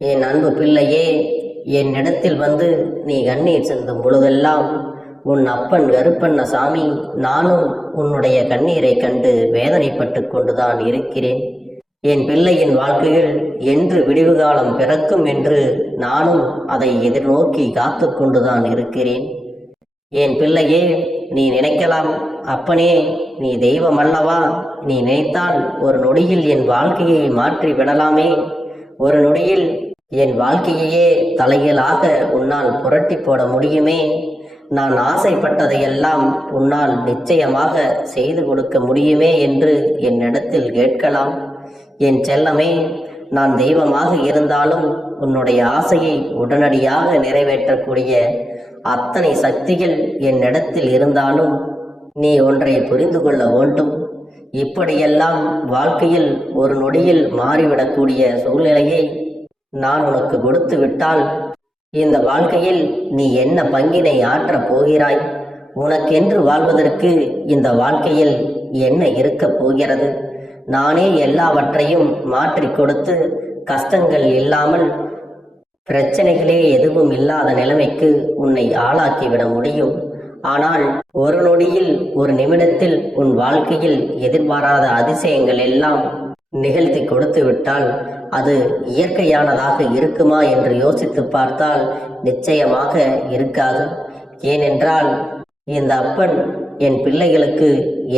என் அன்பு பிள்ளையே, என்னிடத்தில் வந்து நீ கண்ணீர் சிந்தும் பொழுதெல்லாம் உன் அப்பன் கருப்பண்ணசாமி நானும் உன்னுடைய கண்ணீரை கண்டு வேதனைப்பட்டு கொண்டுதான் இருக்கிறேன். என் பிள்ளையின் வாழ்க்கையில் என்று விடிவு காலம் பிறக்கும் என்று நானும் அதை எதிர்நோக்கி காத்து கொண்டுதான் இருக்கிறேன். என் பிள்ளையே, நீ நினைக்கலாம், அப்பனே நீ தெய்வம் அல்லவா, நீ நினைத்தால் ஒரு நொடியில் என் வாழ்க்கையை மாற்றி விடலாமே, ஒரு நொடியில் என் வாழ்க்கையையே தலைகீழாக உன்னால் புரட்டி போட முடியுமே, நான் ஆசைப்பட்டதையெல்லாம் உன்னால் நிச்சயமாக செய்து கொடுக்க முடியுமே என்று என்னிடத்தில் கேட்கலாம். என் செல்லமே, நான் தெய்வமாக இருந்தாலும் உன்னுடைய ஆசையை உடனடியாக நிறைவேற்றக்கூடிய அத்தனை சக்திகள் என்னிடத்தில் இருந்தாலும் நீ ஒன்றை புரிந்து கொள்ள வேண்டும். இப்படியெல்லாம் வாழ்க்கையில் ஒரு நொடியில் மாறிவிடக்கூடிய சூழ்நிலையை நான் உனக்கு கொடுத்து விட்டால் இந்த வாழ்க்கையில் நீ என்ன பங்கினை ஆற்றப் போகிறாய்? உனக்கென்று வாழ்வதற்கு இந்த வாழ்க்கையில் என்ன இருக்கப் போகிறது? நானே எல்லாவற்றையும் மாற்றி கொடுத்து கஷ்டங்கள் இல்லாமல் பிரச்சனைகளே எதுவும் இல்லாத நிலைமைக்கு உன்னை ஆளாக்கிவிட முடியும். ஆனால் ஒரு நொடியில், ஒரு நிமிடத்தில் உன் வாழ்க்கையில் எதிர்பாராத அதிசயங்கள் எல்லாம் நிகழ்த்தி கொடுத்து விட்டால் அது இயற்கையானதாக இருக்குமா என்று யோசித்து பார்த்தால் நிச்சயமாக இருக்காது. ஏனென்றால் இந்த அப்பன் என் பிள்ளைகளுக்கு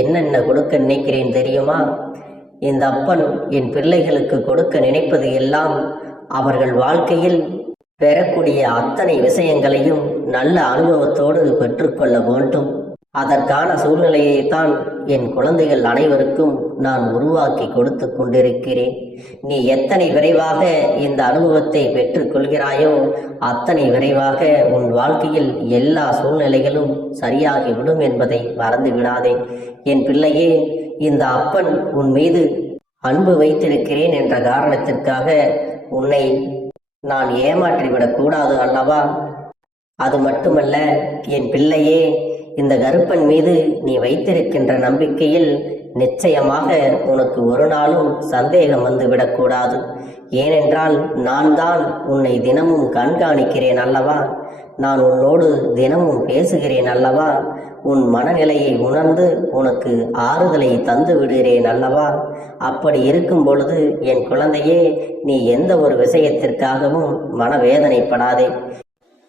என்னென்ன கொடுக்க நினைக்கிறேன் தெரியுமா? இந்த அப்பன் என் பிள்ளைகளுக்கு கொடுக்க நினைப்பது எல்லாம் அவர்கள் வாழ்க்கையில் பெறக்கூடிய அத்தனை விஷயங்களையும் நல்ல அனுபவத்தோடு பெற்றுக்கொள்ள வேண்டும். அதற்கான சூழ்நிலையைத்தான் என் குழந்தைகள் அனைவருக்கும் நான் உருவாக்கி கொடுத்து கொண்டிருக்கிறேன். நீ எத்தனை விரைவாக இந்த அனுபவத்தை பெற்றுக்கொள்கிறாயோ அத்தனை விரைவாக உன் வாழ்க்கையில் எல்லா சூழ்நிலைகளும் சரியாகிவிடும் என்பதை மறந்து விடாதே. என் பிள்ளையே, இந்த அப்பன் உன் மீது அன்பு வைத்திருக்கிறேன் என்ற காரணத்திற்காக உன்னை நான் ஏமாற்றிவிடக் கூடாது அல்லவா? அது மட்டுமல்ல என் பிள்ளையே, இந்த கருப்பன் மீது நீ வைத்திருக்கின்ற நம்பிக்கையில் நிச்சயமாக உனக்கு ஒரு நாளும் சந்தேகம் வந்து விடக்கூடாது. ஏனென்றால் நான் தான் உன்னை தினமும் கண்காணிக்கிறேன் அல்லவா? நான் உன்னோடு தினமும் பேசுகிறேன் அல்லவா? உன் மனநிலையை உணர்ந்து உனக்கு ஆறுதலை தந்து விடுகிறேன் அல்லவா? அப்படி இருக்கும் பொழுது என் குழந்தையே, நீ எந்த ஒரு விஷயத்திற்காகவும் மனவேதனைப்படாதே.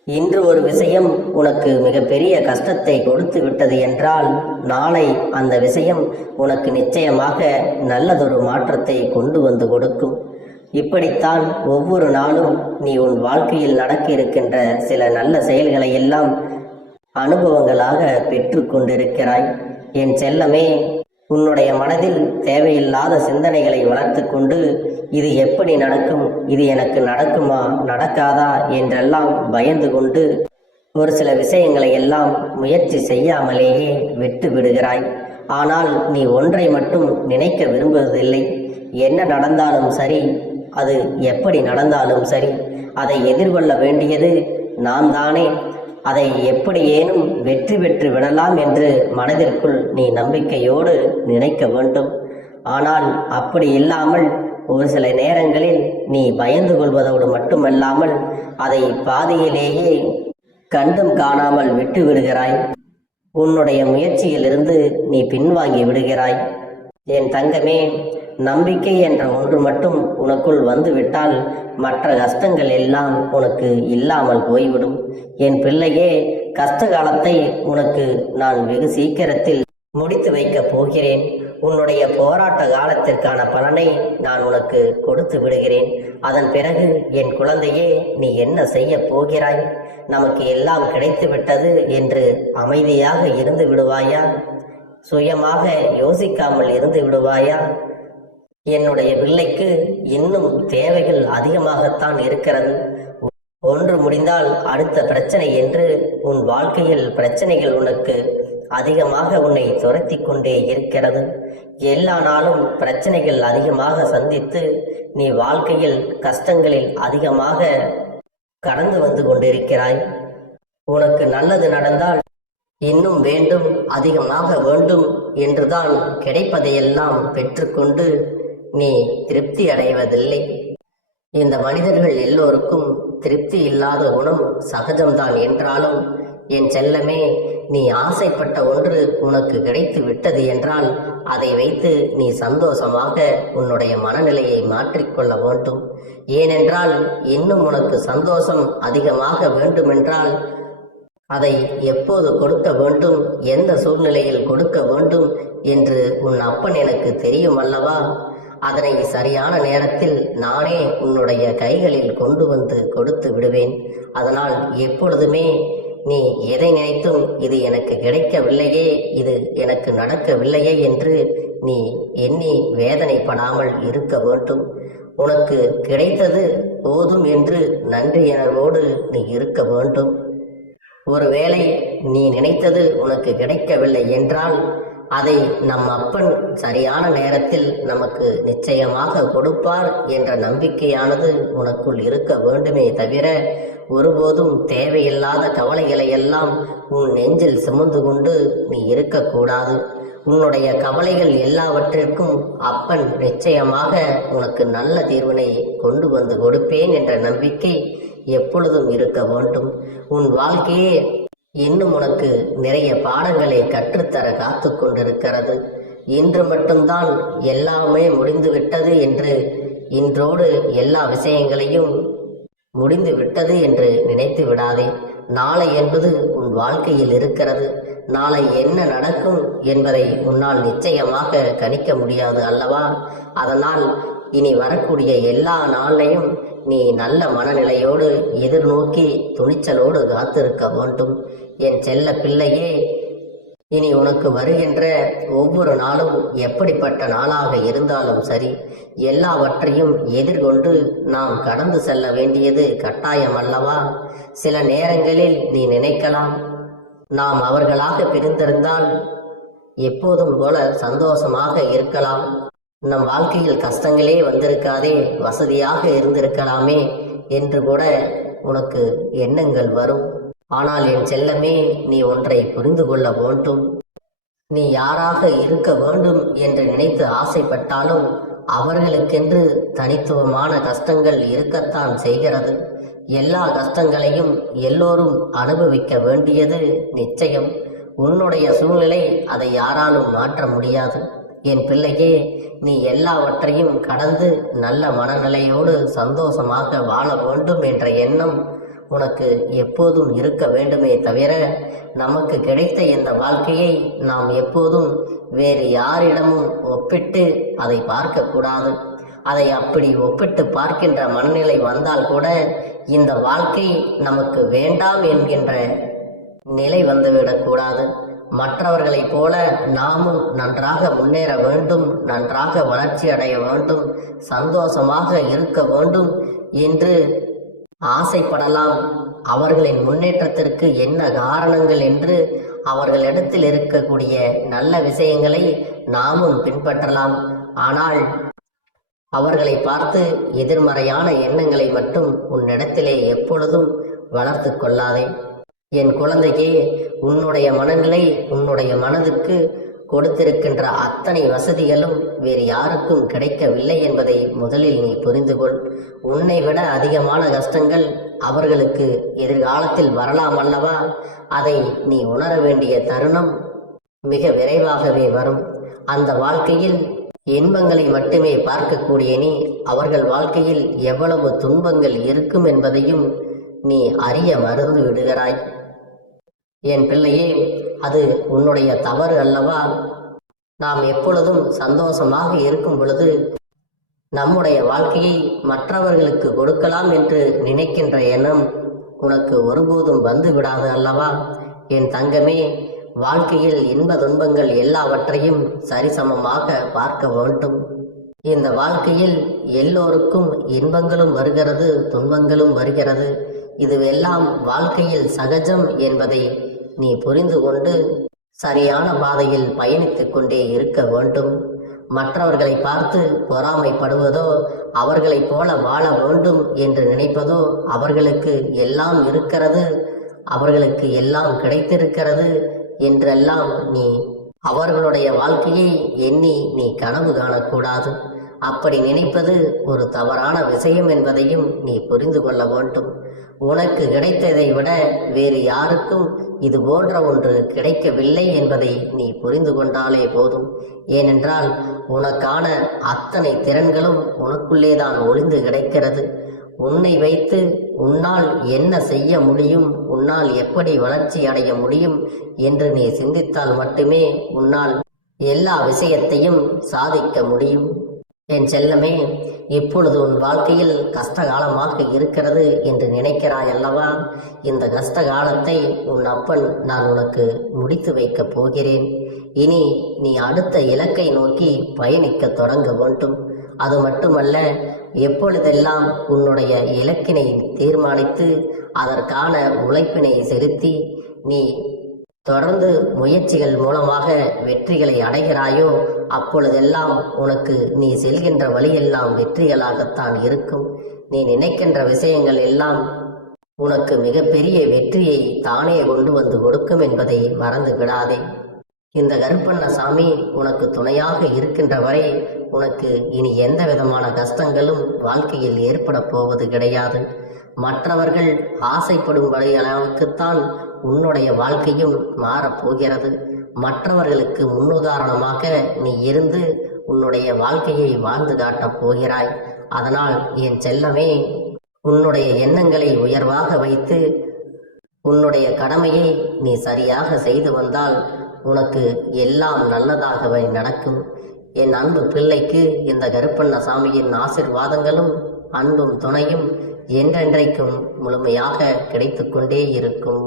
இன்று ஒரு விஷயம் உனக்கு மிகப்பெரிய கஷ்டத்தை கொடுத்து விட்டது என்றால் நாளை அந்த விஷயம் உனக்கு நிச்சயமாக நல்லதொரு மாற்றத்தை கொண்டு வந்து கொடுக்கும். இப்படித்தான் ஒவ்வொரு நாளும் நீ உன் வாழ்க்கையில் நடக்க இருக்கின்ற சில நல்ல செயல்களை எல்லாம் அனுபவங்களாக பெற்று கொண்டிருக்கிறாய். என் செல்லமே, உன்னுடைய மனதில் தேவையில்லாத சிந்தனைகளை வளர்த்து கொண்டு இது எப்படி நடக்கும், இது எனக்கு நடக்குமா நடக்காதா என்றெல்லாம் பயந்து கொண்டு ஒரு சில விஷயங்களை எல்லாம் முயற்சி செய்யாமலேயே விட்டு விடுகிறாய். ஆனால் நீ ஒன்றை மட்டும் நினைக்க விரும்புவதில்லை. என்ன நடந்தாலும் சரி, அது எப்படி நடந்தாலும் சரி, அதை எதிர்கொள்ள வேண்டியது நான் தானே. அதை எப்படியேனும் வெற்றி பெற்று விடலாம் என்று மனதிற்குள் நீ நம்பிக்கையோடு நினைக்க வேண்டும். ஆனால் அப்படி இல்லாமல் ஒரு சில நேரங்களில் நீ பயந்து கொள்வதோடு மட்டுமல்லாமல் அதை பாதியிலேயே கண்டும் காணாமல் விட்டு விடுகிறாய். உன்னுடைய முயற்சியிலிருந்து நீ பின்வாங்கி விடுகிறாய். என் தங்கமே, நம்பிக்கை என்ற ஒன்று மட்டும் உனக்குள் வந்துவிட்டால் மற்ற கஷ்டங்கள் எல்லாம் உனக்கு இல்லாமல் போய்விடும். என் பிள்ளையே, கஷ்ட காலத்தை உனக்கு நான் வெகு சீக்கிரத்தில் முடித்து வைக்கப் போகிறேன். உன்னுடைய போராட்ட காலத்திற்கான பலனை நான் உனக்கு கொடுத்து விடுகிறேன். அதன் பிறகு என் குழந்தையே, நீ என்ன செய்ய போகிறாய்? நமக்கு எல்லாம் கிடைத்து விட்டது என்று அமைதியாக இருந்து விடுவாயா? சுயமாக யோசிக்காமல் இருந்து விடுவாயா? என்னுடைய பிள்ளைக்கு இன்னும் தேவைகள் அதிகமாகத்தான் இருக்கிறது. ஒன்று முடிந்தால் அடுத்த பிரச்சனை என்று உன் வாழ்க்கையில் பிரச்சனைகள் உனக்கு அதிகமாக உன்னை துரத்தி கொண்டே இருக்கிறது. எல்லா நாளும் பிரச்சனைகள் அதிகமாக சந்தித்து நீ வாழ்க்கையில் கஷ்டங்களில் அதிகமாக கடந்து வந்து கொண்டிருக்கிறாய். உனக்கு நல்லது நடந்தால் இன்னும் வேண்டும், அதிகமாக வேண்டும் என்றுதான் கிடைப்பதையெல்லாம் பெற்றுக்கொண்டு நீ திருப்தி அடைவதில்லை. இந்த மனிதர்கள் எல்லோருக்கும் திருப்தி இல்லாத குணம் சகஜம்தான் என்றாலும் என் செல்லமே, நீ ஆசைப்பட்ட ஒன்று உனக்கு கிடைத்து விட்டது என்றால் அதை வைத்து நீ சந்தோஷமாக உன்னுடைய மனநிலையை மாற்றிக்கொள்ள வேண்டும். ஏனென்றால் இன்னும் உனக்கு சந்தோஷம் அதிகமாக வேண்டுமென்றால் அதை எப்போது கொடுக்க வேண்டும், எந்த சூழ்நிலையில் கொடுக்க வேண்டும் என்று உன் அப்பன் எனக்கு தெரியும் அல்லவா? அதனை சரியான நேரத்தில் நானே உன்னுடைய கைகளில் கொண்டு வந்து கொடுத்து விடுவேன். அதனால் எப்பொழுதுமே நீ எதை நினைத்தும் இது எனக்கு கிடைக்கவில்லையே, இது எனக்கு நடக்கவில்லையே என்று நீ எண்ணி வேதனைப்படாமல் இருக்க வேண்டும். உனக்கு கிடைத்தது போதும் என்று நன்றியுணர்வோடு நீ இருக்க வேண்டும். ஒருவேளை நீ நினைத்தது உனக்கு கிடைக்கவில்லை என்றால் அதை நம் அப்பன் சரியான நேரத்தில் நமக்கு நிச்சயமாக கொடுப்பார் என்ற நம்பிக்கையானது உனக்குள் இருக்க வேண்டுமே தவிர ஒருபோதும் தேவையில்லாத கவலைகளை எல்லாம் உன் நெஞ்சில் சுமந்து கொண்டு நீ இருக்கக்கூடாது. உன்னுடைய கவலைகள் எல்லாவற்றிற்கும் அப்பன் நிச்சயமாக உனக்கு நல்ல தீர்வினை கொண்டு வந்து கொடுப்பேன் என்ற நம்பிக்கை எப்பொழுதும் இருக்க வேண்டும். உன் வாழ்க்கையே இன்னும் உனக்கு நிறைய பாடங்களை கற்றுத்தர காத்து கொண்டிருக்கிறது. இன்று மட்டும்தான் எல்லாமே முடிந்துவிட்டது என்று, இன்றோடு எல்லா விஷயங்களையும் முடிந்து விட்டது என்று நினைத்து விடாதே. நாளை என்பது உன் வாழ்க்கையில் இருக்கிறது. நாளை என்ன நடக்கும் என்பதை உன்னால் நிச்சயமாக கணிக்க முடியாது அல்லவா? அதனால் இனி வரக்கூடிய எல்லா நாளையும் நீ நல்ல மனநிலையோடு எதிர்நோக்கி துணிச்சலோடு காத்திருக்க வேண்டும். என் செல்ல பிள்ளையே, இனி உனக்கு வருகின்ற ஒவ்வொரு நாளும் எப்படிப்பட்ட நாளாக இருந்தாலும் சரி, எல்லாவற்றையும் எதிர்கொண்டு நாம் கடந்து செல்ல வேண்டியது கட்டாயம் அல்லவா? சில நேரங்களில் நீ நினைக்கலாம், நாம் அவர்களாக பிரிந்திருந்தால் எப்போதும் போல சந்தோஷமாக இருக்கலாம், நம் வாழ்க்கையில் கஷ்டங்களே வந்திருக்காதே, வசதியாக இருந்திருக்கலாமே என்று கூட உனக்கு எண்ணங்கள் வரும். ஆனால் என் செல்லமே, நீ ஒன்றை புரிந்து கொள்ள வேண்டும். நீ யாராக இருக்க வேண்டும் என்று நினைத்து ஆசைப்பட்டாலும் அவர்களுக்கென்று தனித்துவமான கஷ்டங்கள் இருக்கத்தான் செய்கிறது. எல்லா கஷ்டங்களையும் எல்லோரும் அனுபவிக்க வேண்டியது நிச்சயம். உன்னுடைய சூழ்நிலை அதை யாராலும் மாற்ற முடியாது. என் பிள்ளையே, நீ எல்லாவற்றையும் கடந்து நல்ல மனநிலையோடு சந்தோஷமாக வாழ வேண்டும் என்ற எண்ணம் உனக்கு எப்போதும் இருக்க வேண்டுமே தவிர, நமக்கு கிடைத்த இந்த வாழ்க்கையை நாம் எப்போதும் வேறு யாரிடமும் ஒப்பிட்டு அதை பார்க்கக்கூடாது. அதை அப்படி ஒப்பிட்டு பார்க்கின்ற மனநிலை வந்தால் கூட இந்த வாழ்க்கை நமக்கு வேண்டாம் என்கின்ற நிலை வந்துவிடக்கூடாது. மற்றவர்களைப் போல நாமும் நன்றாக முன்னேற வேண்டும், நன்றாக வளர்ச்சி அடைய வேண்டும், சந்தோஷமாக இருக்க வேண்டும் என்று ஆசைப்படலாம். அவர்களின் முன்னேற்றத்திற்கு என்ன காரணங்கள் என்று அவர்களிடத்தில் இருக்கக்கூடிய நல்ல விஷயங்களை நாமும் பின்பற்றலாம். ஆனால் அவர்களை பார்த்து எதிர்மறையான எண்ணங்களை மட்டும் உன்னிடத்திலே எப்பொழுதும் வளர்த்து கொள்ளாதே. என் குழந்தையே, உன்னுடைய மனநிலை, உன்னுடைய மனதுக்கு கொடுத்திருக்கின்ற அத்தனை வசதிகளும் வேறு யாருக்கும் கிடைக்கவில்லை என்பதை முதலில் நீ புரிந்து கொள். உன்னை விட அதிகமான கஷ்டங்கள் அவர்களுக்கு எதிர்காலத்தில் வரலாம் அல்லவா? அதை நீ உணர வேண்டிய தருணம் மிக விரைவாகவே வரும். அந்த வாழ்க்கையில் இன்பங்களை மட்டுமே பார்க்கக்கூடிய நீ அவர்கள் வாழ்க்கையில் எவ்வளவு துன்பங்கள் இருக்கும் என்பதையும் நீ அறிய மறந்து விடுகிறாய். என் பிள்ளையே, அது உன்னுடைய தவறு அல்லவா? நாம் எப்பொழுதும் சந்தோஷமாக இருக்கும் பொழுது நம்முடைய வாழ்க்கையை மற்றவர்களுக்கு கொடுக்கலாம் என்று நினைக்கின்ற எண்ணம் உனக்கு ஒருபோதும் வந்து விடாது அல்லவா? என் தங்கமே, வாழ்க்கையில் இன்ப துன்பங்கள் எல்லாவற்றையும் சரிசமமாக பார்க்க வேண்டும். இந்த வாழ்க்கையில் எல்லோருக்கும் இன்பங்களும் வருகிறது, துன்பங்களும் வருகிறது. இதுவெல்லாம் வாழ்க்கையில் சகஜம் என்பதை நீ புரிந்து கொண்டு சரியான பாதையில் பயணித்துக் கொண்டே இருக்க வேண்டும். மற்றவர்களை பார்த்து பொறாமைப்படுவதோ, அவர்களைப் போல வாழ வேண்டும் என்று நினைப்பதோ, அவர்களுக்கு எல்லாம் இருக்கிறது, அவர்களுக்கு எல்லாம் கிடைத்திருக்கிறது என்றெல்லாம் நீ அவர்களுடைய வாழ்க்கையை எண்ணி நீ கனவு காணக்கூடாது. அப்படி நினைப்பது ஒரு தவறான விஷயம் என்பதையும் நீ புரிந்து கொள்ள வேண்டும். உனக்கு கிடைத்ததை விட வேறு யாருக்கும் இது போன்ற ஒன்று கிடைக்கவில்லை என்பதை நீ புரிந்து கொண்டாலே போதும். ஏனென்றால் உனக்கான அத்தனை திறன்களும் உனக்குள்ளேதான் ஒளிந்து கிடைக்கிறது. உன்னை வைத்து உன்னால் என்ன செய்ய முடியும், உன்னால் எப்படி வளர்ச்சி அடைய முடியும் என்று நீ சிந்தித்தால் மட்டுமே உன்னால் எல்லா விஷயத்தையும் சாதிக்க முடியும். என் செல்லமே, இப்பொழுது உன் வாழ்க்கையில் கஷ்டகாலமாக இருக்கிறது என்று நினைக்கிறாய் அல்லவா? இந்த கஷ்ட காலத்தை உன் அப்பன் நான் உனக்கு முடித்து வைக்கப் போகிறேன். இனி நீ அடுத்த இலக்கை நோக்கி பயணிக்க தொடங்க வேண்டும். அது மட்டுமல்ல, எப்பொழுதெல்லாம் உன்னுடைய இலக்கினை தீர்மானித்து அதற்கான உழைப்பினை செலுத்தி நீ தொடர்ந்து முயற்சிகள் மூலமாக வெற்றிகளை அடைகிறாயோ அப்பொழுதெல்லாம் உனக்கு நீ செல்கின்ற வழியெல்லாம் வெற்றிகளாகத்தான் இருக்கும். நீ நினைக்கின்ற விஷயங்கள் எல்லாம் உனக்கு மிகப்பெரிய வெற்றியை தானே கொண்டு வந்து கொடுக்கும் என்பதை மறந்து விடாதே. இந்த கருப்பண்ணசாமி உனக்கு துணையாக இருக்கின்ற வரை உனக்கு இனி எந்த விதமான கஷ்டங்களும் வாழ்க்கையில் ஏற்பட போவது கிடையாது. மற்றவர்கள் ஆசைப்படும்படி அளவுக்குத்தான் உன்னுடைய வாழ்க்கையும் மாறப்போகிறது. மற்றவர்களுக்கு முன்னுதாரணமாக நீ இருந்து உன்னுடைய வாழ்க்கையை வாழ்ந்து காட்டப் போகிறாய். அதனால் என் செல்லமே, உன்னுடைய எண்ணங்களை உயர்வாக வைத்து உன்னுடைய கடமையை நீ சரியாக செய்து வந்தால் உனக்கு எல்லாம் நல்லதாகவே நடக்கும். என் அன்பு பிள்ளைக்கு இந்த கருப்பண்ணசாமியின் ஆசிர்வாதங்களும் அன்பும் துணையும் என்றென்றைக்கும் முழுமையாக கிடைத்து கொண்டே இருக்கும்.